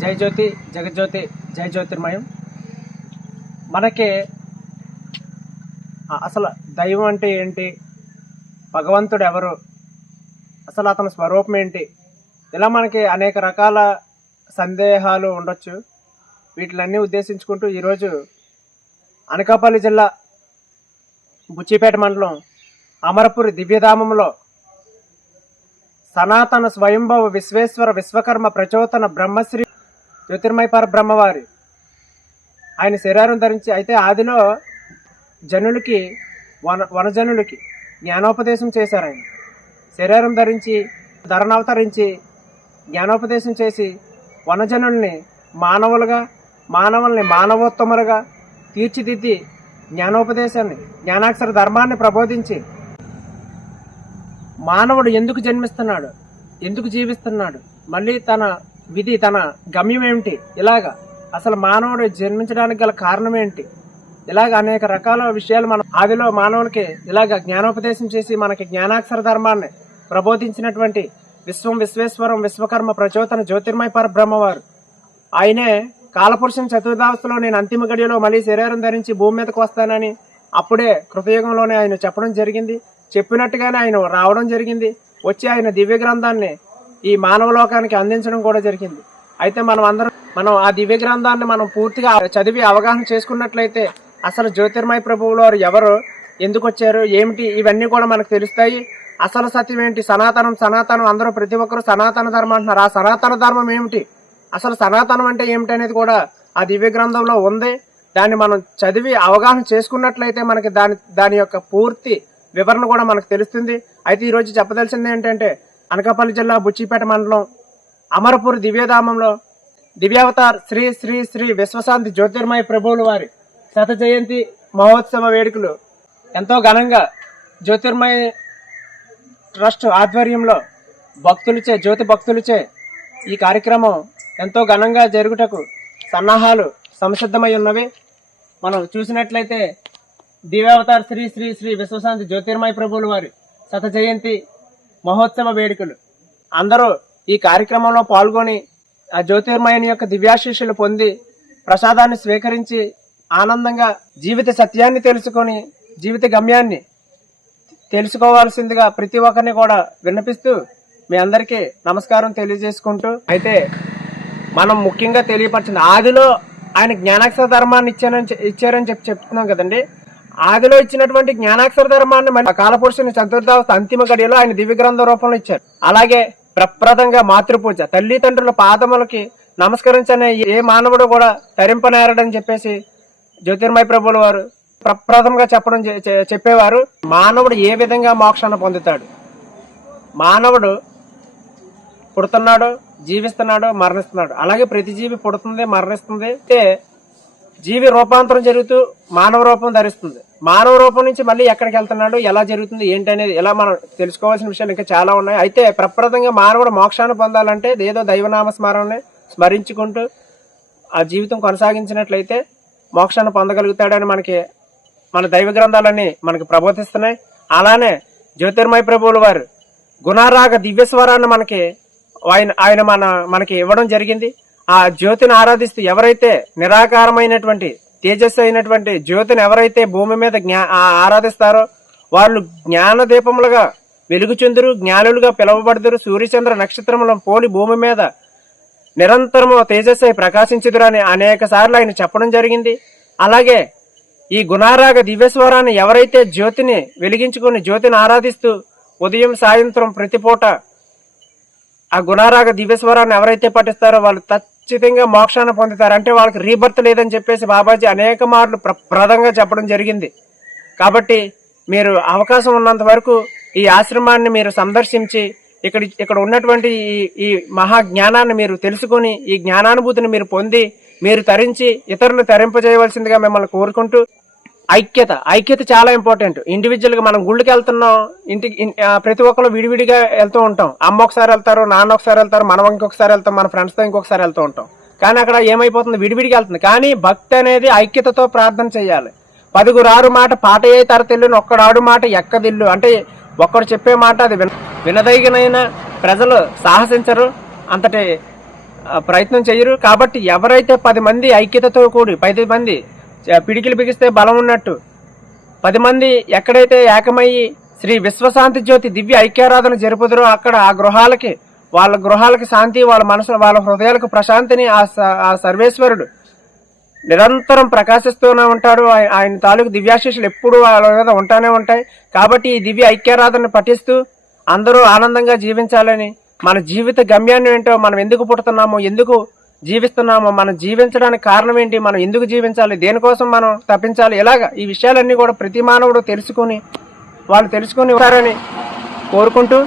జై జ్యోతి జగజ్యోతి జై జ్యోతిర్మయం. మనకి అసలు దైవం అంటే ఏంటి, భగవంతుడు ఎవరు, అసలు అతని స్వరూపం ఏంటి, ఇలా మనకి అనేక రకాల సందేహాలు ఉండొచ్చు. వీటిలన్నీ ఉద్దేశించుకుంటూ ఈరోజు అనకాపల్లి జిల్లా బుచ్చిపేట మండలం అమరపురి దివ్యధామంలో సనాతన స్వయంభవ విశ్వేశ్వర విశ్వకర్మ ప్రచోతన బ్రహ్మశ్రీ జ్యోతిర్మయ పరబ్రహ్మవారి ఆయన శరీరం ధరించి, అయితే ఆదిలో జనులకి వనజనులకి జ్ఞానోపదేశం చేశారు. ఆయన శరీరం ధరించి ధరణవతరించి జ్ఞానోపదేశం చేసి వనజనుల్ని మానవుల్ని మానవోత్తములుగా తీర్చిదిద్ది జ్ఞానోపదేశాన్ని జ్ఞానాక్షర ధర్మాన్ని ప్రబోధించి మానవుడు ఎందుకు జన్మిస్తున్నాడు, ఎందుకు జీవిస్తున్నాడు, మళ్ళీ తన విధి తన గమ్యం ఏమిటి, ఇలాగా అసలు మానవుడు జన్మించడానికి గల కారణం ఏంటి, ఇలాగ అనేక రకాల విషయాలు మనం ఆదిలో మానవులకి ఇలాగ జ్ఞానోపదేశం చేసి మనకి జ్ఞానాక్షర ధర్మాన్ని ప్రబోధించినటువంటి విశ్వేశ్వరం విశ్వకర్మ ప్రచోతన జ్యోతిర్మయ పరబ్రహ్మవారు ఆయనే కాలపురుషుని చతుర్దావస్థలో నేను అంతిమ గడియలో మళ్ళీ శరీరం ధరించి భూమి మీదకి వస్తానని అప్పుడే కృతయుగంలోనే ఆయన చెప్పడం జరిగింది. చెప్పినట్టుగానే ఆయన రావడం జరిగింది. వచ్చి ఆయన దివ్య గ్రంథాన్ని ఈ మానవ లోకానికి అందించడం కూడా జరిగింది. అయితే మనం ఆ దివ్య గ్రంథాన్ని మనం పూర్తిగా చదివి అవగాహన చేసుకున్నట్లయితే అసలు జ్యోతిర్మయ ప్రభువులు వారు ఎవరు, ఎందుకు వచ్చారు, ఏమిటి, ఇవన్నీ కూడా మనకు తెలుస్తాయి. అసలు సత్యం ఏంటి, సనాతనం అందరూ ప్రతి ఒక్కరు సనాతన ధర్మం అంటున్నారు. ఆ సనాతన ధర్మం ఏమిటి, అసలు సనాతనం అంటే ఏమిటి అనేది కూడా ఆ దివ్య గ్రంథంలో ఉంది. దాన్ని మనం చదివి అవగాహన చేసుకున్నట్లయితే మనకి దాని యొక్క పూర్తి వివరణ కూడా మనకు తెలుస్తుంది. అయితే ఈరోజు చెప్పదలసింది ఏంటంటే అనకాపల్లి జిల్లా బుచ్చిపేట మండలం అమరపూర్ దివ్యధామంలో దివ్యావతార్ శ్రీ శ్రీ శ్రీ విశ్వశాంతి జ్యోతిర్మయ ప్రభువుల వారి శత జయంతి మహోత్సవ వేడుకలు ఎంతో ఘనంగా జ్యోతిర్మయ ట్రస్ట్ ఆధ్వర్యంలో జ్యోతి భక్తులచే ఈ కార్యక్రమం ఎంతో ఘనంగా జరుగుటకు సన్నాహాలు సంసిద్ధమై ఉన్నవి. మనం చూసినట్లయితే దివ్యావతార్ శ్రీ శ్రీ శ్రీ విశ్వశాంతి జ్యోతిర్మయ ప్రభువుల వారి శత జయంతి మహోత్సవ వేడుకలు అందరూ ఈ కార్యక్రమంలో పాల్గొని ఆ జ్యోతిర్మయుని యొక్క దివ్యాశీస్సులు పొంది ప్రసాదాన్ని స్వీకరించి ఆనందంగా జీవిత సత్యాన్ని తెలుసుకొని జీవిత గమ్యాన్ని తెలుసుకోవాల్సిందిగా ప్రతి ఒక్కరిని కూడా విన్నపిస్తూ మీ అందరికీ నమస్కారం తెలియజేసుకుంటూ, అయితే మనం ముఖ్యంగా తెలియపరిచింది ఆదిలో ఆయన జ్ఞానాక్షర ధర్మాన్ని ఇచ్చారని చెప్తున్నాం కదండి. ఆదిలో ఇచ్చినటువంటి జ్ఞానాక్షర ధర్మాన్ని మళ్ళీ కాలపురుషుని చతుర్దావస్థ అంతిమ గడియలో ఆయన దివ్య గ్రంథ రూపంలో ఇచ్చారు. అలాగే ప్రప్రదంగా మాతృపూజ, తల్లిదండ్రుల పాదములకి నమస్కరించనే ఏ మానవుడు కూడా తరింపనేరడని చెప్పేసి జ్యోతిర్మయ ప్రభువుల వారు ప్రప్రదంగా చెప్పేవారు. మానవుడు ఏ విధంగా మోక్షాన్ని పొందుతాడు, మానవుడు పుడుతున్నాడు, జీవిస్తున్నాడు, మరణిస్తున్నాడు. అలాగే ప్రతి జీవి పుడుతుంది, మరణిస్తుంది. జీవి రూపాంతరం జరుగుతూ మానవ రూపం ధరిస్తుంది. మానవ రూపం నుంచి మళ్ళీ ఎక్కడికి వెళ్తున్నాడు, ఎలా జరుగుతుంది, ఏంటి అనేది ఇలా మనం తెలుసుకోవాల్సిన విషయాలు ఇంకా చాలా ఉన్నాయి. అయితే ప్రప్రదంగా మానవుడు మోక్షాన్ని పొందాలంటే ఏదో దైవనామ స్మరణని స్మరించుకుంటూ ఆ జీవితం కొనసాగించినట్లయితే మోక్షాన్ని పొందగలుగుతాడని మన దైవ గ్రంథాలన్నీ మనకి ప్రబోధిస్తున్నాయి. అలానే జ్యోతిర్మయ ప్రభువుల వారు గుణారాగ దివ్యస్వరాన్ని ఆయన మనకి ఇవ్వడం జరిగింది. ఆ జ్యోతిని ఆరాధిస్తూ ఎవరైతే నిరాకారమైనటువంటి తేజస్సు అయినటువంటి జ్యోతిని ఎవరైతే భూమి మీద ఆరాధిస్తారో వాళ్ళు జ్ఞాన దీపములుగా వెలుగుచుందురు, జ్ఞానులుగా పిలువబడుదురు, సూర్యచంద్ర నక్షత్రములను పోలి భూమి మీద నిరంతరము తేజస్సు ప్రకాశించుదురు అని అనేక సార్లు ఆయన చెప్పడం జరిగింది. అలాగే ఈ గుణారాగ దివ్యస్వరాన్ని ఎవరైతే జ్యోతిని వెలిగించుకుని జ్యోతిని ఆరాధిస్తూ ఉదయం సాయంత్రం ప్రతిపూట ఆ గుణారాగ దివ్యస్వరాన్ని ఎవరైతే పఠిస్తారో వాళ్ళు ఖచ్చితంగా మోక్షాన్ని పొందుతారు. అంటే వాళ్ళకి రీబర్త్ లేదని చెప్పేసి బాబాజీ అనేక మార్లు ప్రప్రదంగా చెప్పడం జరిగింది. కాబట్టి మీరు అవకాశం ఉన్నంత వరకు ఈ ఆశ్రమాన్ని మీరు సందర్శించి ఇక్కడ ఉన్నటువంటి ఈ మహా జ్ఞానాన్ని మీరు తెలుసుకుని ఈ జ్ఞానానుభూతిని మీరు పొంది మీరు తరించి ఇతరులు తరింపజేయవలసిందిగా మిమ్మల్ని కోరుకుంటూ, ఐక్యత చాలా ఇంపార్టెంట్. ఇండివిజువల్ గా మనం గుళ్ళకి వెళ్తున్నాం, ప్రతి ఒక్కరు విడివిడిగా వెళ్తూ ఉంటాం. అమ్మ ఒకసారి వెళ్తారు, నాన్న ఒకసారి వెళ్తారు, మనం ఇంకొకసారి వెళ్తాం, మన ఫ్రెండ్స్ తో ఇంకొకసారి వెళ్తూ ఉంటాం. కానీ అక్కడ ఏమైపోతుంది, విడివిడిగా వెళ్తుంది. కానీ భక్తి అనేది ఐక్యతతో ప్రార్థన చేయాలి. 10 ఆరు మాట పాట ఏ తరతెల్లుని ఒక్కడాడు మాట ఎక్కదిల్లు. అంటే ఒక్కడు చెప్పే మాట అది వినదగినైన ప్రజలు సాహసించరు. అంతటి ప్రయత్నం చేయరు. కాబట్టి ఎవరైతే 10 మంది ఐక్యతతో కూడి 10 మంది పిడికిలు బిగిస్తే బలం ఉన్నట్టు 10 మంది ఎక్కడైతే ఏకమయ్యి శ్రీ విశ్వశాంతి జ్యోతి దివ్య ఐక్యారాధన జరుపుదురో అక్కడ ఆ గృహాలకి వాళ్ళ గృహాలకి శాంతి, వాళ్ళ మనసు వాళ్ళ హృదయాలకు ప్రశాంతిని ఆ సర్వేశ్వరుడు నిరంతరం ప్రకాశిస్తూనే ఉంటాడు. ఆయన తాలూకు దివ్యాశీస్సులు ఎప్పుడూ వాళ్ళ మీద ఉంటానే ఉంటాయి. కాబట్టి ఈ దివ్య ఐక్యారాధన పఠిస్తూ అందరూ ఆనందంగా జీవించాలని, మన జీవిత గమ్యాన్ని ఏంటో, మనం ఎందుకు పుడుతున్నామో, ఎందుకు జీవిస్తున్నామో, మనం జీవించడానికి కారణం ఏంటి, మనం ఎందుకు జీవించాలి, దేనికోసం మనం తప్పించాలి, ఇలాగా ఈ విషయాలన్నీ కూడా ప్రతి మానవుడు వాళ్ళు తెలుసుకుని ఉంటారని కోరుకుంటూ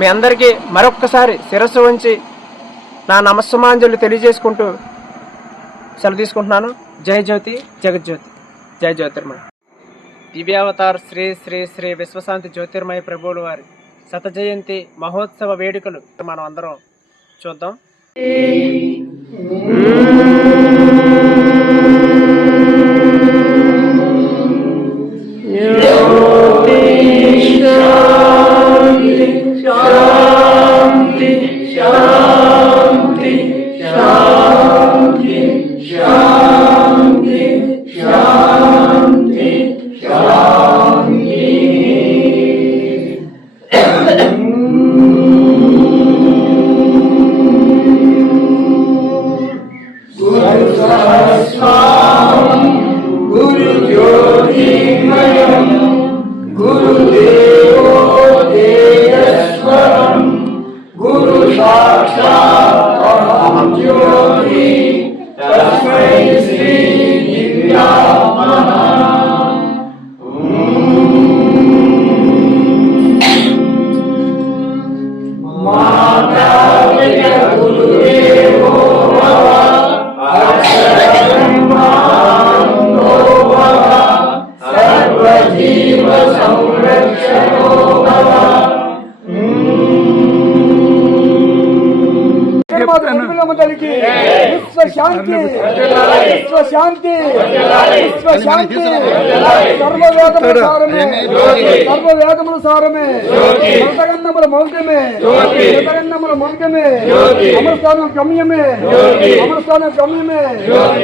మీ అందరికీ మరొక్కసారి శిరస్సు వంచి నా నమస్సుమాంజలు తెలియజేసుకుంటూ సెలవు తీసుకుంటున్నాను. జై జ్యోతి జగజ్యోతి, జై జ్యోతిర్మయ. దివ్యావతార్ శ్రీ శ్రీ శ్రీ విశ్వశాంతి జ్యోతిర్మయ ప్రభువుల వారి శత జయంతి మహోత్సవ వేడుకలు మనం అందరం చూద్దాం. శాంతి సర్వవేదముల సారమే మృతగన్నముల మౌల్యమే అమరస్థానం గమ్యమే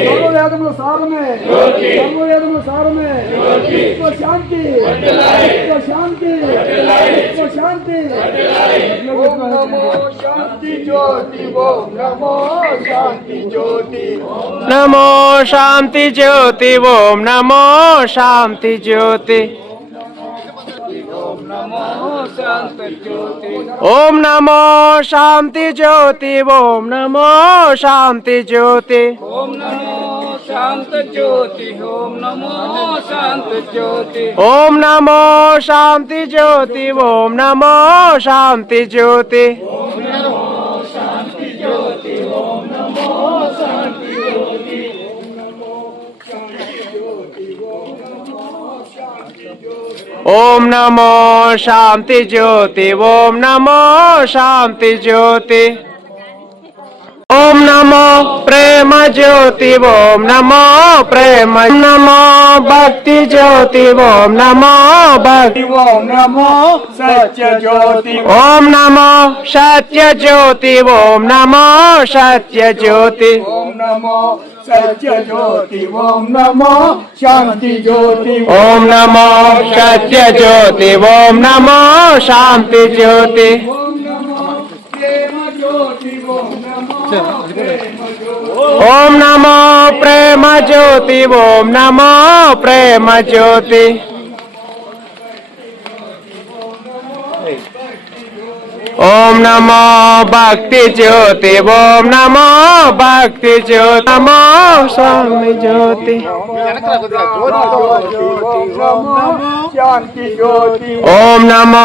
సర్వవేదముల సారమే శాంతి శాంతి ఓం నమో శాంతి జ్యోతి ఓం నమో శాంతి జ్యోతి నమో శాంతి జ్యోతి ఓం నమో శాంతి జ్యోతి ఓం నమో శాంతి జ్యోతి ఓం నమో శాంతి జ్యోతి ఓం నమో శాంతి జ్యోతి ఓం నమో శాంతి జ్యోతి ఓం నమో శాంతి జ్యోతి ఓం నమో శాంతి జ్యోతి ఓం నమో శాంతి జ్యోతి ఓం నమో శాంతి జ్యోతి ఓం నమో ప్రేమ జ్యోతి ఓం నమో ప్రేమ నమో భక్తి జ్యోతి ఓం నమో భక్తి ఓం నమో సత్య జ్యోతి ఓం నమో సత్య జ్యోతి ఓం నమో సత్య జ్యోతి ఓం నమో సత్య జ్యోతి ఓం నమో శాంతి జ్యోతి ఓం నమో సత్య జ్యోతి ఓం నమో శాంతి జ్యోతి ఓం నమో ప్రేమ జ్యోతి ఓం నమో ఓం నమో ప్రేమ జ్యోతి ఓం నమో ప్రేమ జ్యోతి ఓం నమో భక్తి జ్యోతి ఓం నమో భక్తి జ్యోతి నమో స్వామి జ్యోతి శాంతి జ్యోతి ఓం నమో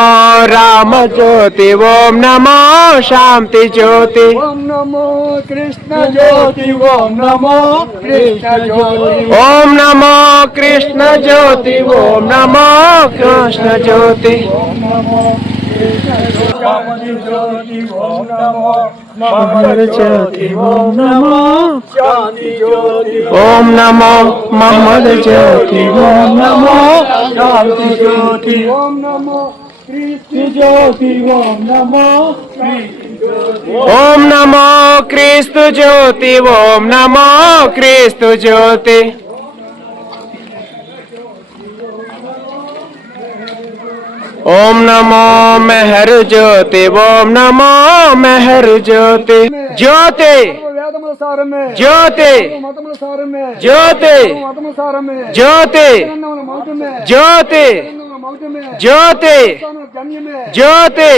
రామ జ్యోతి ఓం నమో శాంతి జ్యోతి ఓం నమో కృష్ణ జ్యోతి ఓం నమో కృష్ణ జ్యోతి ఓం నమో కృష్ణ జ్యోతి ఓం నమో కృష్ణ జ్యోతి ఓం నమో శాంతి జ్యోతి ఓం నమో మహమ్మద్ జ్యోతి ఓం నమో శాంతి జ్యోతి ఓం నమో మహమ్మద్ జ్యోతి ఓం నమో శాంతి జ్యోతి ఓం నమో కృష్ణ జ్యోతి ఓం నమో ఓం నమో క్రీస్తు జ్యోతి, ఓం నమో క్రీస్తు జ్యోతి. ఓం నమో మెహర్ జ్యోతి, ఓం నమో మెహర్ జ్యోతి. జ్యోతి వేదముల సారమే, జ్యోతి మతముల సారమే, జ్యోతి మతముల సారమే, జ్యోతి మౌతమే, జ్యోతి మౌతమే, జ్యోతి గమ్యమే, జ్యోతి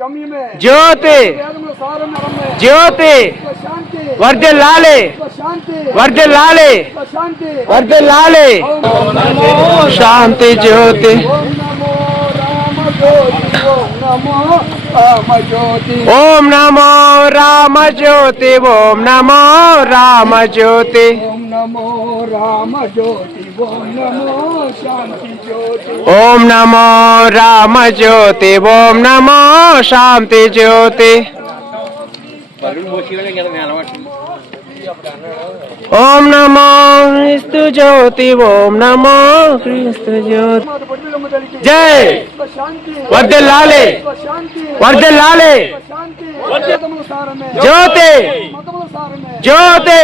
గమ్యమే, జ్యోతి వేదముల సారమే, జ్యోతి. శాంతి, వర్ధిల్లాలి శాంతి, వర్ధిల్లాలి శాంతి. వర్ధిల్లాలి. శాంతి జ్యోతి. ఓం నమో రామ జ్యోతి, ఓం నమో రామ జ్యోతి, ఓం నమో రామ జ్యోతి. ఓం నమో రామ జ్యోతి, ఓం నమో శాంతి జ్యోతి. ఓం నమో క్రీస్తు జ్యోతి, ఓం నమో క్రీస్తు జ్యోతి. జై వర్ధిల్లాలి వర్ధిల్లాలి. జ్యోతి జ్యోతి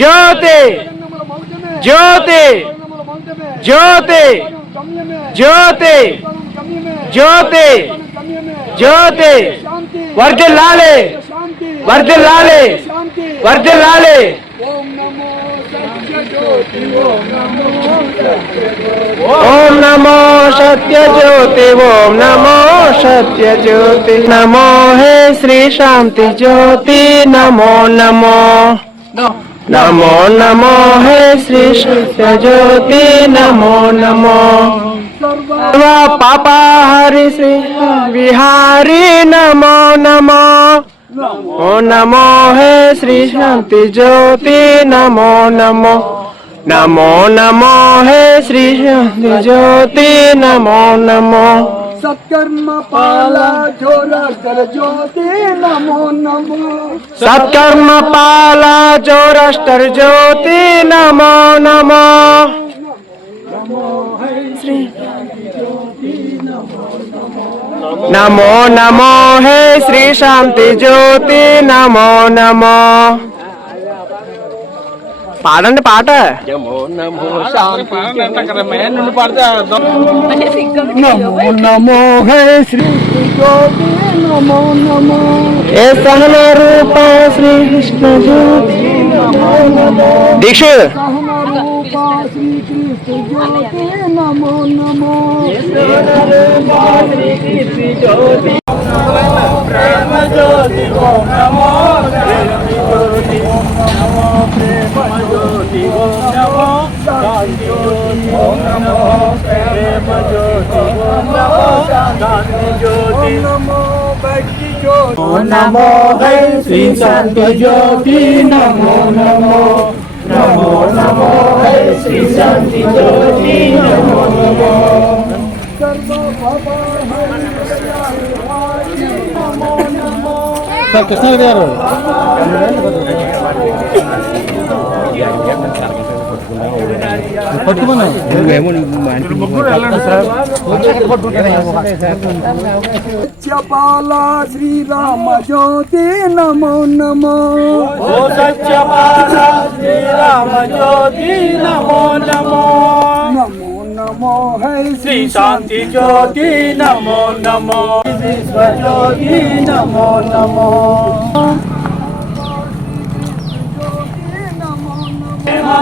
జ్యోతి జ్యోతి జ్యోతి జ్యోతి జ్యోతి జ్యోతి. వర్ధిల్లాలి వర్ధిల్లాలి వర్ధిల్లాలి. ఓం నమో సత్య జ్యోతి, ఓం నమో సత్య జ్యోతి. నమో హే శ్రీ శాంతి జ్యోతి, నమో నమో నమో నమో హే శ్రీ సత్య జ్యోతి, నమో నమో. సర్వ పాపహరి శ్రీ విహారీ, నమో నమో. ఓ నమో హే శ్రీ శాంతి జ్యోతి, నమో నమో నమో నమో హే శ్రీ శాంతి జ్యోతి, నమో నమో. సత్కర్మ పాల జోరాస్టర్ జ్యోతి, నమో నమో. సత్కర్మ పాల జోరాస్టర్ జ్యోతి, నమో నమో. నమో నమో హే శ్రీ శాంతి జ్యోతి, నమో నమో. పాడండి పాట. నమో నమో నమో హే శ్రీ జ్యోతి, నమో నమో. ఏ సహన రూప శ్రీ కృష్ణ జ్యోతి, నమో నమో. దీక్ష సహన రూప శ్రీ కృష్ణ జ్యోతి, నమో నమో. ప్రేమ జ్యోతి, ఓం నమో ప్రేమ జ్యోతి, ఓం నమో ప్రేమ జ్యోతి, ఓం నమో శాంతి జ్యోతి, ఓం నమో ప్రేమ జ్యోతి, ఓం నమో శాంతి జ్యోతి, ఓం నమో భక్తి జ్యోతి, ఓం నమో హై శ్రీ శాంతి జ్యోతి, నమో నమో నమో నమో హై శ్రీ శాంతి జ్యోతి, నమో నమో. సర్వ బాబా హై నమో నమో. సార్ కృష్ణ గారు సత్యపాల శ్రీరామ జ్యోతి, నమో నమో. సత్యపాల శ్రీరామ జ్యోతి, నమో నమో. నమో నమో హై శ్రీ శాంతి జ్యోతి, నమో నమో. విశ్వ జ్యోతి, నమో నమో.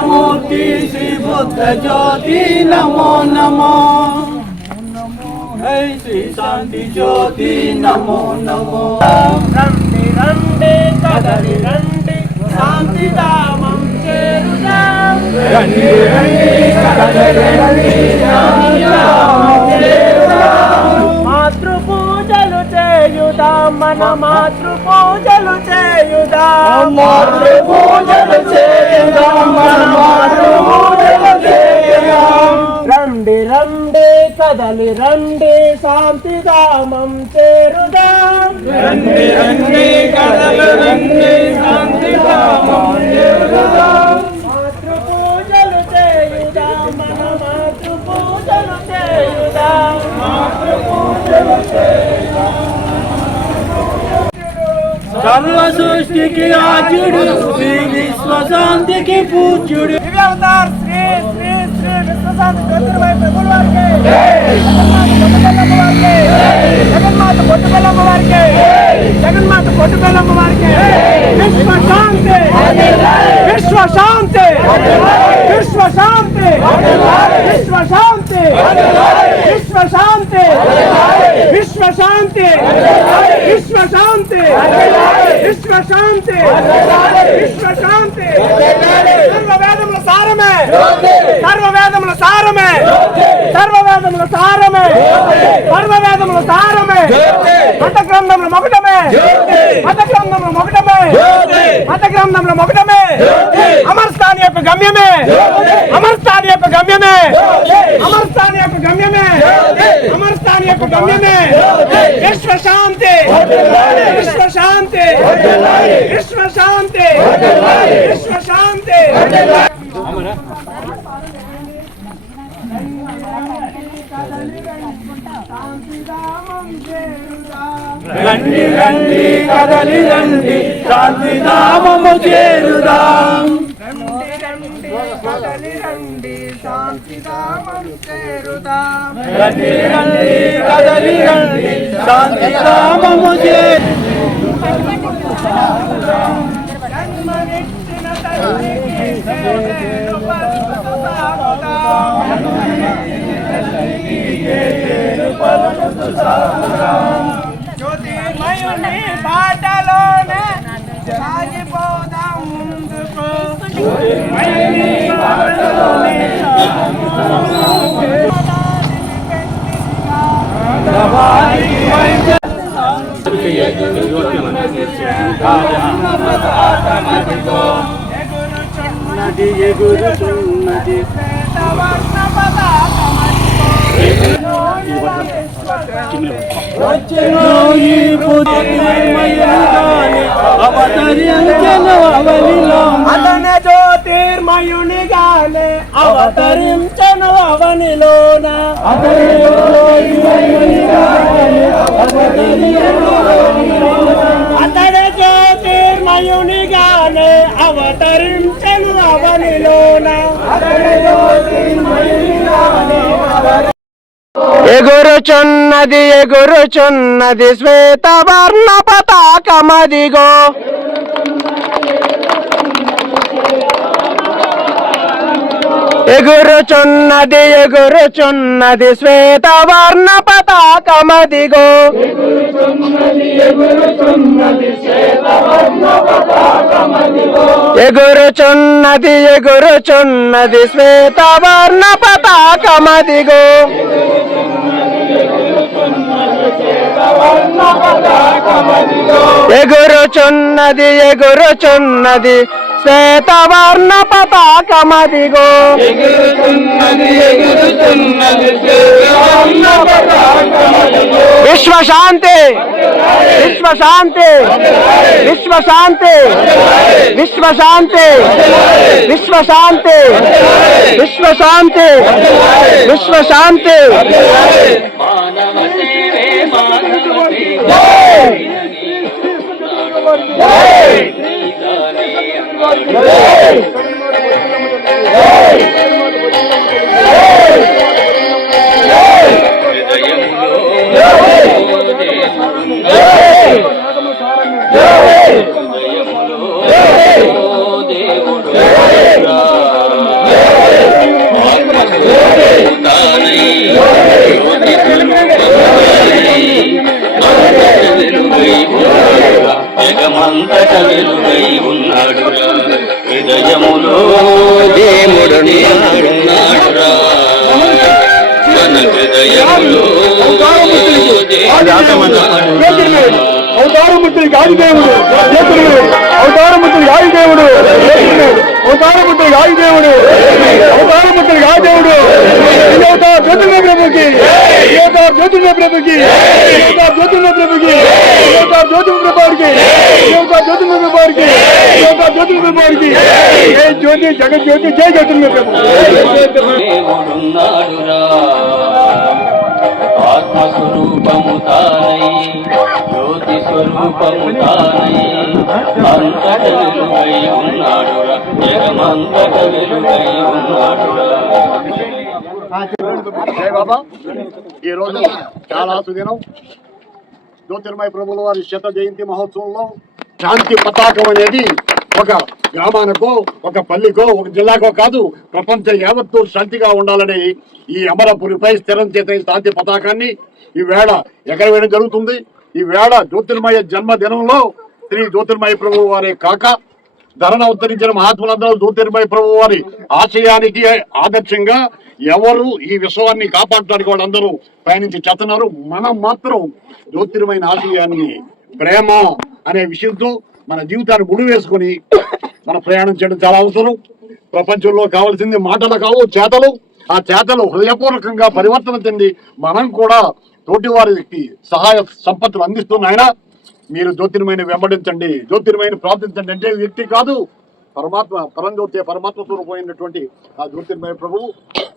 మూర్తి శ్రీ బుద్ధ జ్యోతి, నమో నమో. హై శ్రీ శాంతి జ్యోతి, నమో నమో. రండి రండి కదలి రండి, శాంతి ధామం చేరుదాం. రండి రండి కదలి రండి, శాంతి ధామం చేరుదాం. మాతృ పూజలు చేయుదాం, మన మాతృ పూజలు చేయుదాం. మాతృ పూజలు చేయుదాం, మన మాతృ పూజలు చేయుదాం. రండి రండి కదలి రండి, శాంతి ధామం చేరుదాం. రండి రండి కదలి రండి, శాంతి ధామం చేరుదాం. మాతృ పూజలు చేయుదాం, మన మాతృ పూజలు చేయుదాం. మాతృ పూజలు చేయుదాం. సర్వ సృష్టికి ఆద్యుడు శ్రీ విశ్వశాంతికి పూజ్యుడు అవతార్ శ్రీ శ్రీ శ్రీ విశ్వశాంతి జ్యోతిర్మయ ప్రభుల వారికి జగన్మాత పొట్టుబెల్లమ్మ వారికి జగన్మాత పొట్టుబెల్లమ్మ వారికి విశ్వశాంతి విశ్వశాంతి విశ్వశాంతి విశ్వశాంతి విశ్వశాంతి విశ్వశాంతి విశ్వశాంతి విశ్వశాంతి విశ్వశాంతి సర్వవేదముల సారమే సర్వవేదముల సారమే సర్వవేదముల సారమే సర్వవేదముల సారమే మత గ్రంథముల మొకటమే మత గ్రంథముల మొకటమే మత గ్రంథముల మొకటమే అమర్ స్థాన్ యొక్క గమ్యమే అమర్ స్థాన్ యొక్క గమ్యమే అమర్ స్థాన్ యొక్క గమ్యమే అమర్ స్థాన్ యొక్క గమ్యమే విశ్వశాంతి విశ్వశాంతి విశ్వశాంతి విశ్వశాంతి రండి రండి కదలి రండి శాంతిధామము చేరుదాం కదలి రండి శాంతిధామము చేరుదాం రండి రండి కదలి రండి శాంతిధామము జన్మనిచ్చిన తల్లికి సేవలు పలుకుతూ సాగుదాం. జ్యోతిర్మయుని బాటలోనే సాగిపోదాం ముందుకు జ్యోతిర్మయుని బాటలోనే నది ఎగురుచున్నది అతనే జ్యోతిర్మయునిగానే అవతరించను అవనిలోన అతడే జ్యోతిర్మయునిగానే అవతరించను అవనిలోన ఎగురుచున్నది ఎగురుచున్నది శ్వేతవర్ణ పతాకమదిగో ఎగురుచున్నది ఎగురుచున్నది శ్వేతవర్ణ పతాకమదిగో ఎగురుచున్నది ఎగురుచున్నది శ్వేతవర్ణ పతాకమదిగో ఎగురుచున్నది ఎగురుచున్నది శ్వేతవర్ణ పతాకమదిగో విశ్వశాంతి విశ్వశాంతి విశ్వశాంతి విశ్వశాంతి విశ్వశాంతి విశ్వశాంతి విశ్వశాంతి జగమంతట వెలుగై ఉన్నాడురా హృదయములో దేవుడు ఉన్నాడురా మన హృదయములో అవతారముద్రి గాలిదేవుడు అవతారముద్రి గాలిదేవుడు అవతారముద్రి గాలిదేవుడు అవతారముద్రి గాలిదేవుడు జ్యోతిర్మయ ప్రభుకి జ్యోతిర్మయ ప్రభుకి జ్యోతిర్మయ ప్రభుకి జ్యోతిర్మయ ప్రభుకి జ్యోతిర్మయ ప్రభుకి జ్యోతిర్మయ ప్రభుకి జై జ్యోతి జగజ్యోతి జై జ్యోతిర్మయ ప్రభు ఆత్మస్వరూపము తానై జ్యోతి స్వరూపము తానై అంతట వెలుగై ఉన్నాడురా జగమంతట వెలుగై ఉన్నాడురా. జై బాబా. ఈ రోజు చాలా సుదినం. జ్యోతిర్మయ ప్రభుల వారి శత జయంతి మహోత్సవంలో శాంతి పతాకం అనేది ఒక గ్రామానికో ఒక పల్లికో ఒక జిల్లాకో కాదు, ప్రపంచ యావత్తు శాంతిగా ఉండాలని ఈ అమరపురిపై స్థిరం చేసిన శాంతి పతాకాన్ని ఈ వేళ ఎగరవేయడం జరుగుతుంది. ఈ వేళ జ్యోతిర్మయ జన్మదినంలో శ్రీ జ్యోతిర్మయ ప్రభు వారి కాక ధరణ ఉత్తరించిన మహాత్ములందరూ జ్యోతిర్మయ ప్రభు వారి ఆశయానికి ఆదర్శంగా ఎవరు ఈ విశ్వాన్ని కాపాడటానికి వాళ్ళందరూ పయనించి చేస్తున్నారు. మనం మాత్రం జ్యోతిర్మైన ఆశయాన్ని ప్రేమ అనే విషయంతో మన జీవితాన్ని ముడి వేసుకుని మన ప్రయాణం చేయడం చాలా అవసరం. ప్రపంచంలో కావాల్సింది మాటలు కావు, చేతలు. ఆ చేతలు హృదయపూర్వకంగా పరివర్తన చెంది మనం కూడా తోటి వారికి సహాయ సంపత్తులు అందిస్తున్నాయన మీరు జ్యోతిర్మయిని వెంబడించండి, జ్యోతిర్మయిని ప్రార్థించండి. అంటే వ్యక్తి కాదు, పరమాత్మ పరంజ్యోతి పరమాత్మ స్వరూపమైనటువంటి ఆ జ్యోతిర్మయ ప్రభువు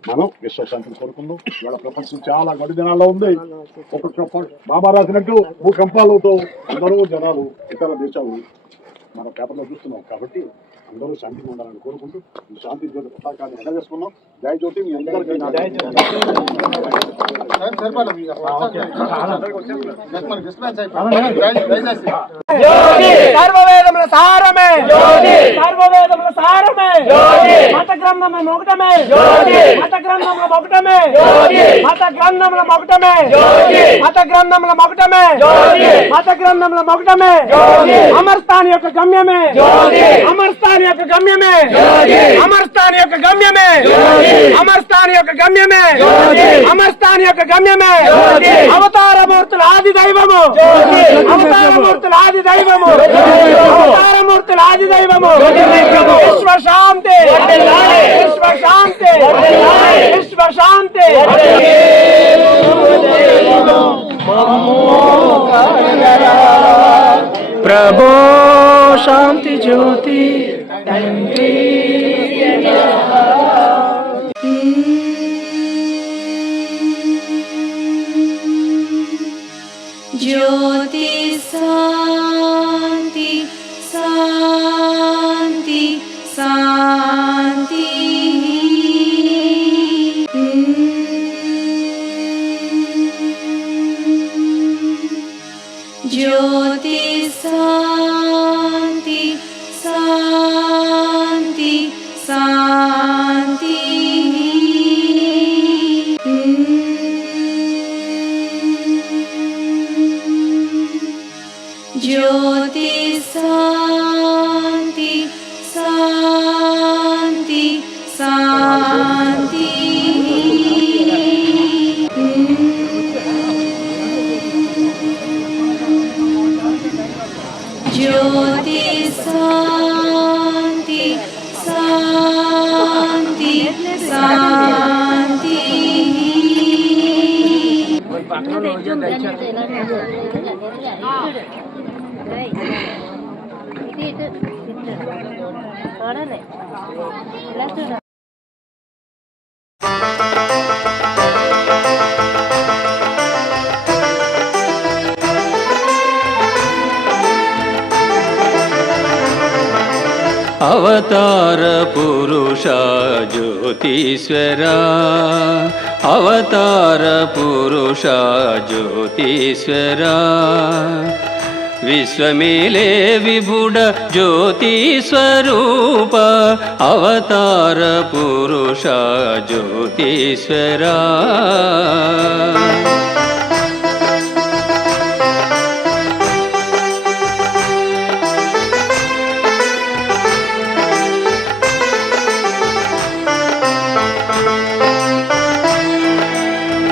మనం విశ్వశాంతిని కోరుకుందాం. ఇవాళ ప్రపంచం చాలా గడి దినాల్లో ఉంది. ఒక్కొక్క బాబా రాసినట్టు భూకంపాలతో అందరూ జనాలు ఇతర దేశాలు మన పేపర్లో చూస్తున్నాం. కాబట్టి అందరూ శాంతిగా ఉండాలని కోరుకుంటూ ఈ శాంతి జ్యోతి పతాకాన్ని ఎగవేసుకున్నాం. జై జ్యోతి. మీ అందరికీ సర్వవేదముల సారమే, సర్వవేదముల సారమే, మత గ్రంథముల మొగటమే, మత గ్రంథముల మొగటమే, మత గ్రంథముల మొగటమే, మత గ్రంథముల మొగటమే, మత గ్రంథముల మొగటమే, అమర్స్థాన్ యొక్క గమ్యమే, అమర్స్థాన్ యొక్క గమ్యమే, అమర్స్థాన్ యొక్క గమ్యమే, అమర్స్థాన్ యొక్క గమ్యమే, అమర్స్థాన్ యొక్క గమ్యమే. అవతారమూర్తుల ఆది దైవము, అవతారమూర్తుల ఆది దైవము, అవతారమూర్తుల ఆది దైవము. విశ్వశాంతి, విశ్వశాంతి, విశ్వశాంతి. ప్రభో శాంతి జ్యోతి ज्योति शांति शांति शांति ज्योति शांति शांति शांति ज्योति शांति शांति शांति ज्योति शांति शांति शांति అవతార పురుష జ్యోతీశ్వరా, అవతార పురుష జ్యోతీశ్వరా, విశ్వమేలే విభుడ జ్యోతి స్వరూప, అవతార పురుష జ్యోతీశ్వరా.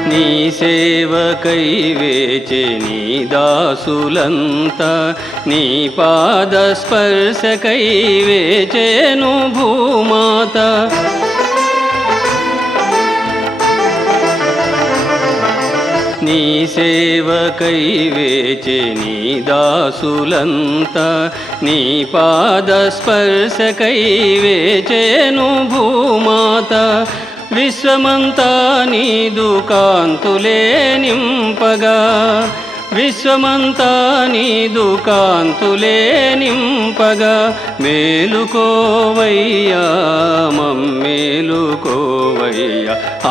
నీ సేవకై వేచే నీ దాసులంతా, నీ పాద స్పర్శకై వేచేను భూమాత. నీ సేవకై వేచే నీ దాసులంతా, నీ పాద స్పర్శకై వేచేను భూమాత. విశ్వమంతా నీదు కాంతులే నింపగా, విశ్వమంతా నీదు కాంతులే నింపగా మేలుకోవయ్యా మమ్మేలుకోవయ్యా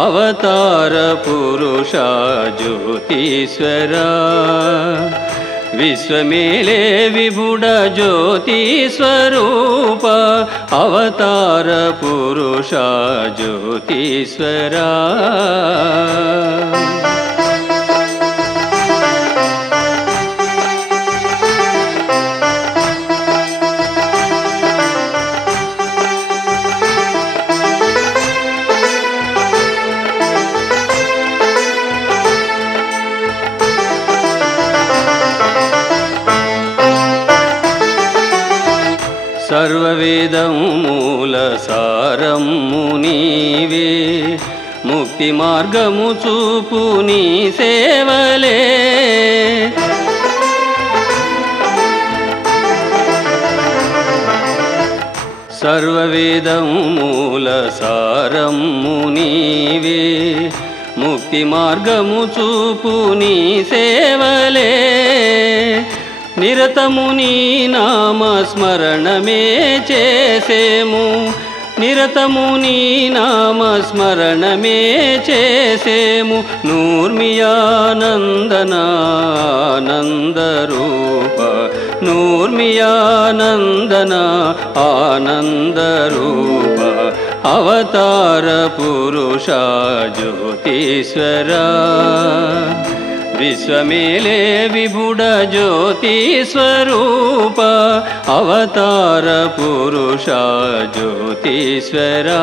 అవతార పురుష జ్యోతీశ్వరా విశ్వమేలే విభుడ జ్యోతి స్వరూప అవతార పురుష జ్యోతీశ్వరా సర్వవేదము మూల సారము నీవే ముక్తి మార్గము చూపు నీ సేవలే సర్వవేదము మూల సారము నీవే ముక్తి మార్గము చూపు నీ సేవలే నిరతము నీ నామ స్మరణమే చేసేము నిరతము నీ నామ స్మరణమే చేసేము నూర్మియానందనానందరూప నూర్మియానందన ఆనందరూప అవతార పురుష జ్యోతీశ్వరా విశ్వమేలే విభుడ జ్యోతి స్వరూప అవతార పురుష జ్యోతీశ్వరా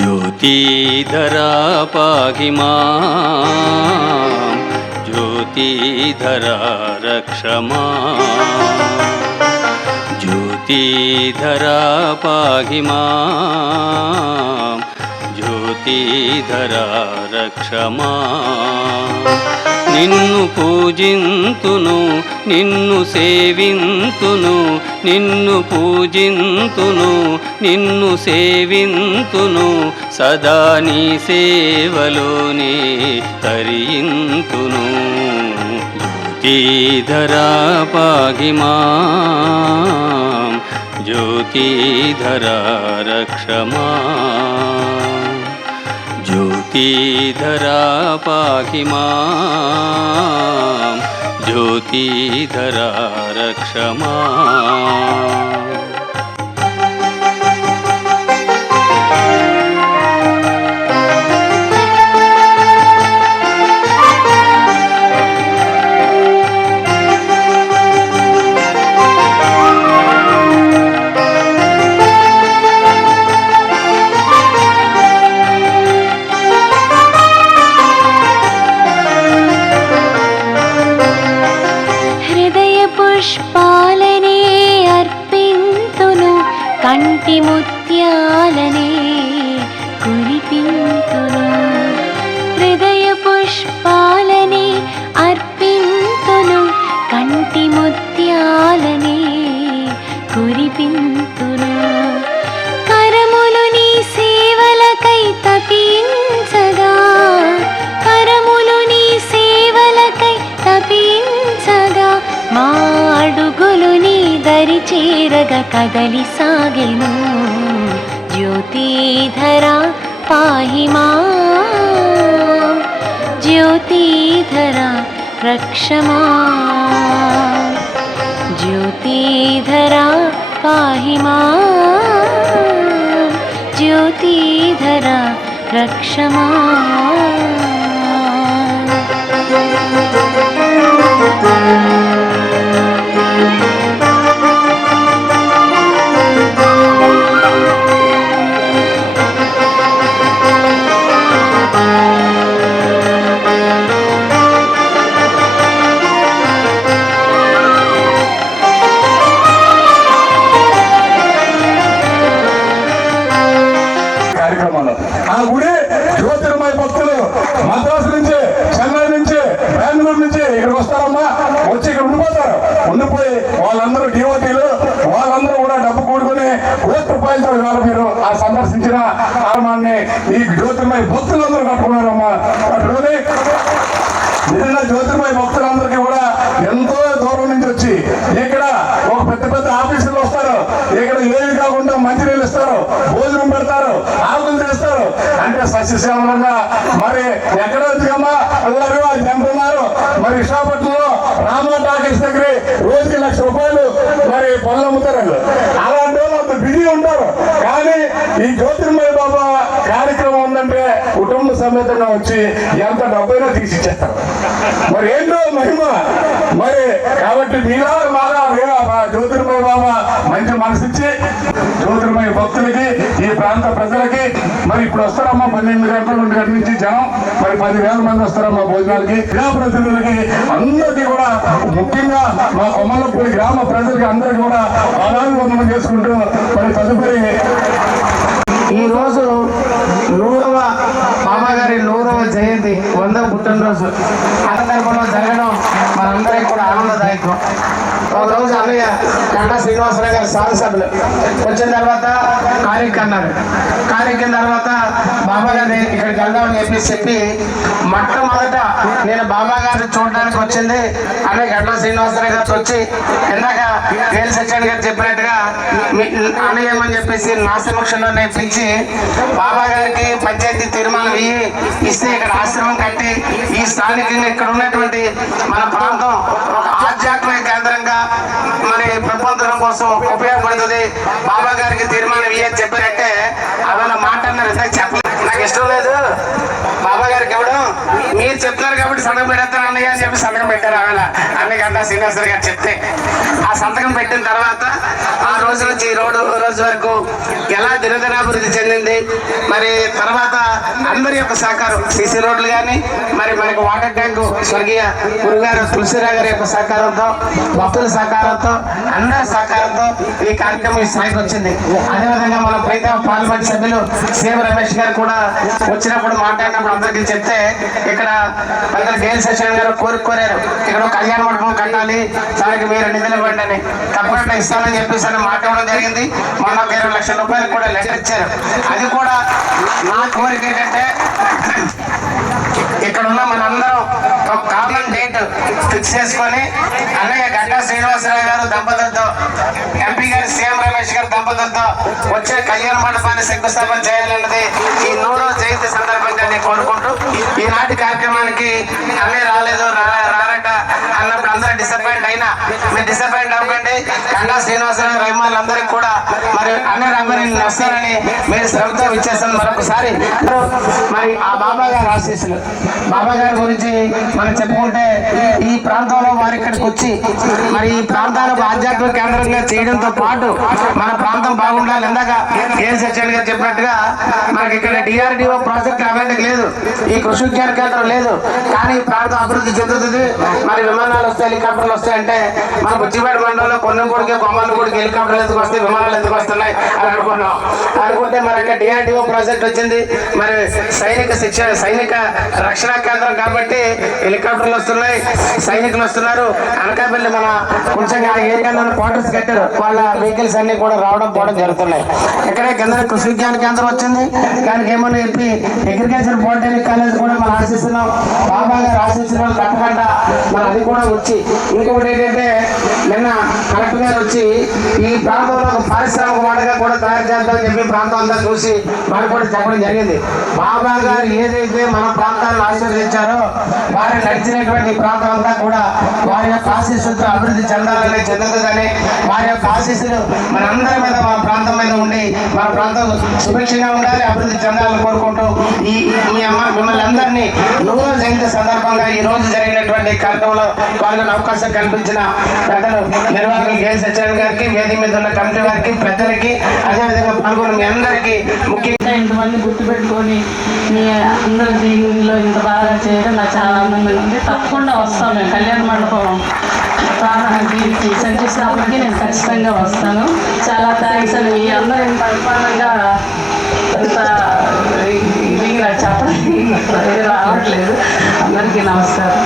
జ్యోతిధరా పాహి మాం జ్యోతిధరా రక్ష మాం జ్యోతిధరా పాహి మాం జ్యోతిధరా రక్ష మాం నిన్ను పూజింతును నిన్ను సేవింతును నిన్ను పూజింతును నిన్ను సేవింతును సదా నీ సేవలోనే తరింతును జ్యోతిధరా పాహి మాం జ్యోతిధరా రక్ష మాం జ్యోతిధరా పాహి మాం జ్యోతిధరా రక్ష మాం పుష్పాలనే అర్పింతును కంటి ముత్యాలనే కురిపింతును హృదయ పుష్పాలనే అర్పింతును కంటి ముత్యాలనే కురిపింతును కరములు నీ సేవలకై తపించగా కరములు నీ సేవలకై తపించగా మా అడుగులు నీ దరి చేరగ కదలి సాగెను జ్యోతిధరా పాహి మాం జ్యోతిధరా రక్ష మాం జ్యోతిధరా పాహి మాం జ్యోతిధరా రక్ష మాం నిన్న జ్యోతిర్మయ భక్తులందరికీ కూడా ఎంతో దూరం నుంచి వచ్చి ఇక్కడ ఒక పెద్ద పెద్ద ఆఫీసులు వస్తారు, ఇక్కడ ఏమి కాకుండా మంచినీళ్ళు ఇస్తారు, భోజనం పెడతారు, ఆకులు చేస్తారు. అంటే సస్యశ్యామలంగా మరి ఎక్కడ వచ్చికమ్మా అందరూ అది చంపుతున్నారు. మరి విశాఖపట్నంలో రామా టాకీస్ దగ్గర రోజుకి ₹1,00,000 మరి పనులు అమ్ముతారు. అలాంటి వాళ్ళు అంత బిజీ ఉంటారు. కానీ ఈ జ్యోతిర్మయ బాబా కార్యక్రమం ఉందంటే కుటుంబ సమేతంగా వచ్చి ఎంత డబ్బైనా తీసిచ్చేస్తారు. మరి ఏంటో మహిమ. మరి కాబట్టి మీలా బాగా జ్యోతిర్మయ బాబా మంచి మనసిచ్చి జ్యోతిర్మయ భక్తులకి ఈ ప్రాంత ప్రజలకి మరి ఇప్పుడు వస్తారమ్మా 12 గంటల 2 గంటల నుంచి జనం మరి 10,000 మంది వస్తారమ్మా భోజనాలకి. ప్రజాప్రతినిధులకి అందరికీ కూడా ముఖ్యంగా మా కొమ్మలపూడి గ్రామ ప్రజలకి అందరికీ కూడా ఆదాయం చేసుకుంటూ మరి తదుపరి ఈ రోజు 100వ బాబా గారి 100వ జయంతి 100వ పుట్టినరోజు అనంతపురంలో జరగడం మనందరికీ కూడా ఆనందదాయకం. ఒక రోజు అన్నయ్య గంటా శ్రీనివాసరావు గారి శాసనసభ్యులు వచ్చిన తర్వాత కార్యక్రమం తర్వాత బాబా గారిని ఇక్కడికి వెళ్దామని చెప్పి మొట్టమొదట నేను బాబా గారిని చూడడానికి వచ్చింది అన్నయ్య గంటా శ్రీనివాసరావు గారితో వచ్చి ఇందాక వేలు సత్యాన్ని గారు చెప్పినట్టుగా అన్నయ్య ఏమని చెప్పేసి నా సమక్షంలో నేర్పించి బాబా గారికి పంచాయతీ తీర్మానం ఇస్తే ఇక్కడ ఆశ్రమం కట్టి ఈ స్థానికంగా ఇక్కడ ఉన్నటువంటి మన ప్రాంతం ఒక ఆధ్యాత్మిక కేంద్రంగా మరి ప్రపంచం కోసం ఉపయోగపడుతుంది. బాబా గారికి తీర్మానం అని చెప్పారంటే అలా మాట అన్నారు. ఇందాక చెప్పలేదు, నాకు ఇష్టం లేదు బాబా గారికి ఇవ్వడం. మీరు చెప్తున్నారు కాబట్టి సంతకం పెడతాను అన్నయ్య అని చెప్పి సంతకం పెట్టారు. ఆవేళ అన్నయ్య గంటా శ్రీనివాసరావు గారు చెప్తే ఆ సంతకం పెట్టిన తర్వాత ఆ రోజు నుంచి ఈ రోజు వరకు ఎలా దినదినాభివృద్ధి చెందింది. మరి తర్వాత అందరి యొక్క సహకారం, సిసి రోడ్లు కానీ మరి మనకు వాటర్ ట్యాంకు స్వర్గీయ గురుగారు తులసిరావు గారి యొక్క సహకారంతో, భక్తుల సహకారంతో, అందరి సహకారంతో ఈ కార్యక్రమం ఈ స్థాయికి వచ్చింది. అదేవిధంగా మన ప్రీత పార్లమెంట్ సభ్యులు సీఎం రమేష్ గారు కూడా వచ్చినప్పుడు మాట్లాడినప్పుడు అందరికీ చెప్తే ఇక్కడ పెద్దలు గేల్ శశి గారు కోరారు ఇక్కడ కళ్యాణ మండపం కట్టాలి, దానికి మీరు నిధులు ఇవ్వండి అని. తప్పకుండా ఇస్తానని చెప్పేసి మాట్లాడడం జరిగింది. మొన్న 20 లక్షల రూపాయలు కూడా లెటర్ ఇచ్చారు. అది కూడా నా కోరిక ఏంటంటే ఇక్కడ ఉన్న మనందరం ఒక కామన్ డేట్ ఫిక్స్ చేసుకొని అన్నయ్య గంటా శ్రీనివాసరావు గారు దంపతులతో, ఎంపీ గారు సీఎం రమేష్ గారు దంపతులతో వచ్చే కళ్యాణ మండపాన్ని శంకుస్థాపన చేయాలన్నది ఈ 100వ జయంతి సందర్భంగా నేను కోరుకుంటూ ఈనాటి కార్యక్రమానికి అన్నయ్య రాలేదు రారట అన్నప్పుడు అందరూ డిసప్పాయింట్ అయినా మీరు డిసప్పాయింట్ అవ్వకండి. గంటా శ్రీనివాసరావు రహిమాలందరికీ కూడా మరి అన్నయ్య రంగారి వస్తారని మీరు శ్రమతో ఇచ్చేస్తాను. మరొకసారి మరి ఆ బాబా గారి ఆశీస్సులు, బాబా గారి గురించి మనం చెప్పుకుంటే ఈ ప్రాంతంలో వారు ఇక్కడికి వచ్చి మరి ఈ ప్రాంతాలకు ఆధ్యాత్మిక కేంద్రంగా చేయడంతో పాటు మన ప్రాంతం బాగుండాలి. ఇందాక ఏం సత్యాన్ని గారు చెప్పినట్టుగా మనకి ఇక్కడ DRDO ప్రాజెక్ట్ అవైలబుల్ లేదు, ఈ కృషి విజ్ఞాన కేంద్రం లేదు. కానీ ఈ ప్రాంతం అభివృద్ధి చెందుతుంది. మరి విమానాలు వస్తాయి, హెలికాప్టర్లు వస్తాయంటే మన బుచ్చిపేట మండలంలో కొన్నంగూడికి కొమ్మన్నగూడికి హెలికాప్టర్లు ఎందుకు వస్తాయి, విమానాలు ఎందుకు వస్తున్నాయి అని అనుకుంటే మరి అక్కడ DRDO ప్రాజెక్ట్ వచ్చింది. మరి సైనిక రక్షణ కేంద్రం కాబట్టి హెలికాప్టర్లు వస్తున్నాయి, సైనికులు వస్తున్నారు. అనకాపల్లి మన కొంచెం ఏరియాలో క్వార్టర్స్ కట్టారు, వాళ్ళ వెహికల్స్ అన్ని కూడా రావడం పోవడం జరుగుతున్నాయి. ఇక్కడే కింద కృషి విజ్ఞాన కేంద్రం వచ్చింది. దానికి ఏమన్నా చెప్పి అగ్రికల్చర్ పాలిటెక్నిక్ కాలేజ్ కూడా మనం ఆశిస్తున్నాం. బాబా గారు ఆశిస్తున్నాం తప్పకుండా మరి అది కూడా వచ్చి ఇంకొకటి ఏంటంటే నిన్న కలెక్టర్ గారు వచ్చి ఈ ప్రాంతంలో ఒక పారిశ్రామిక వాడగా కూడా తయారు చేద్దామని చెప్పి ప్రాంతం అంతా చూసి వారు కూడా చెప్పడం జరిగింది. బాబా గారు ఏదైతే మన ప్రాంతాన్ని ఆశీర్వదించారో వారు నడిచినటువంటి ప్రాంతం అంతా కూడా వారి యొక్క ఆశీస్సులతో అభివృద్ధి చెందుతుందని, వారి యొక్క ఆశీస్సులు మనందరి మీద, మన ప్రాంతం మీద ఉండి మన ప్రాంతం సుభిక్షంగా ఉండాలి, అభివృద్ధి చెందాలని కోరుకుంటూ మిమ్మల్ని అందరినీ 100వ జయంతి సందర్భంగా ఈ రోజు జరిగినటువంటి కార్యక్రమంలో పాల్గొనే అవకాశం కల్పించిన పెద్దలు నిర్వాహకులు గేల్ సత్యనారాయణ గారికి, వేదిక మీద ఉన్న కమిటీ వారికి, పెద్దలకి, అదేవిధంగా పాల్గొన్న మీ అందరికీ ముఖ్యంగా ఇంతమంది గుర్తుపెట్టుకొని మీ అందరి జీవితంలో ఇంత బాగా చేయడం నాకు చాలా ఆనందంగా ఉంది. తప్పకుండా వస్తాను. నేను కళ్యాణ మండపం దీనికి సంచిస్తున్నప్పటికీ నేను ఖచ్చితంగా వస్తాను. చాలా థ్యాంక్స్ అండి. మీ అందరూ ఇంత అభిమానంగా ఇంత ఇది నాకు చెప్పడానికి రావట్లేదు. అందరికీ నమస్కారం.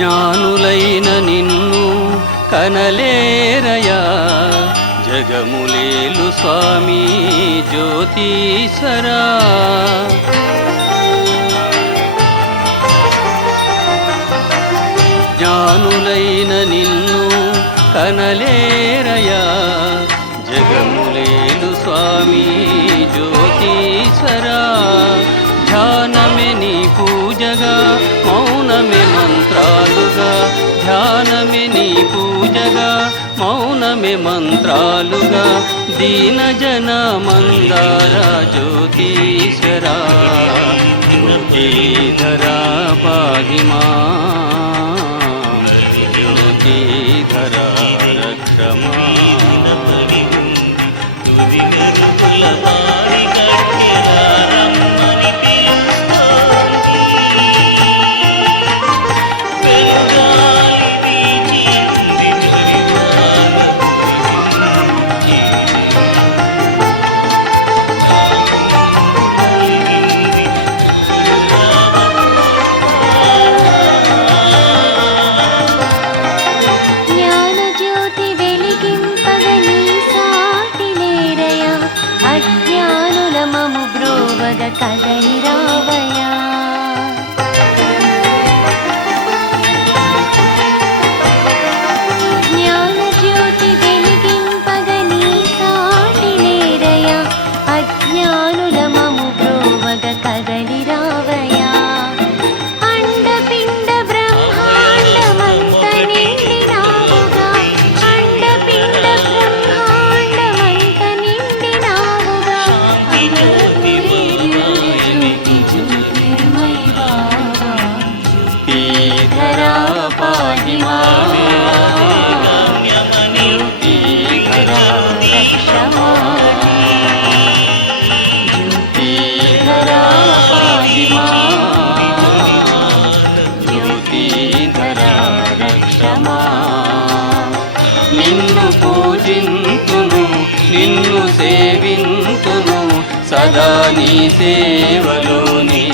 జ్ఞానులైన నిన్ను కనలేరయా జగములేలు స్వామి జ్యోతీశ్వరా. జ్ఞానులైన నిన్ను కనలేరయా జగములేలు స్వామి జ్యోతీశ్వరా. ధ్యానమే నీ పూజగా మౌనమే మంత్రాలుగా, ధ్యానమే నీ పూజగా మౌనమే మంత్రాలుగా, దీన జన మందార జ్యోతీశ్వరా. జ్యోతిధరా పాహి మాం, జ్యోతిధరా రక్ష మాం. జ్ఞానజ్యోతి వెలిగింపగ నీ సాటి లేరయా, అజ్ఞానుల మము బ్రోవగ కదలి రావయా. జ్ఞానజ్యోతి వెలిగింపగ నీ సాటి లేరయా, అజ్ఞానుల మము బ్రోవగ కదలి రావయా. అండపిండ బ్రహ్మాండమంత నిండినావుగా, అండపిండ బ్రహ్మాండమంత నిండినావుగా, జ్యోతి జ్యోతిర్మయ బాబా. జ్యోతిధరా పాహి మాం, జ్యోతిధరా రక్ష మాం. జ్యోతిధరా పాహి మాం, జ్యోతిధరా రక్ష మాం. నిన్ను పూజింతును నిన్ను సేవింతును సదా నీ సేవలోని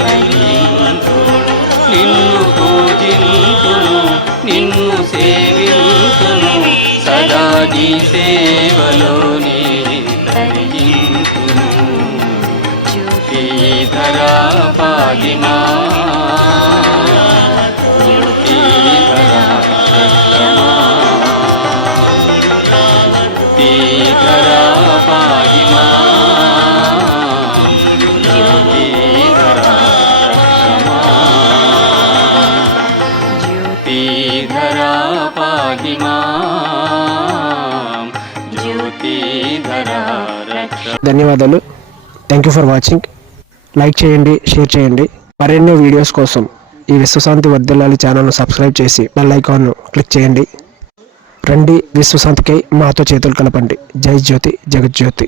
తరింతును. నిన్ను పూజింతును నిన్ను సేవింతును సదా నీ సేవలోని తరింతును. జ్యోతిధరా పాహి మాం, జ్యోతిధరా రక్ష మాం. జ్యోతిధరా పాహి మాం, జ్యోతిధరా రక్ష మాం. జ్యోతిధరా పాహి మాం, జ్యోతిధరా రక్ష. ధన్యవాదాలు. Thank you for watching. Like చేయండి, షేర్ చేయండి. మరెన్నో వీడియోస్ కోసం ఈ విశ్వశాంతి వర్ధిల్లాలి ఛానల్ను సబ్స్క్రైబ్ చేసి బెల్ ఐకాన్ను క్లిక్ చేయండి. రండి విశ్వశాంతికై మాతో చేతులు కలపండి. జై జ్యోతి జగజ్యోతి.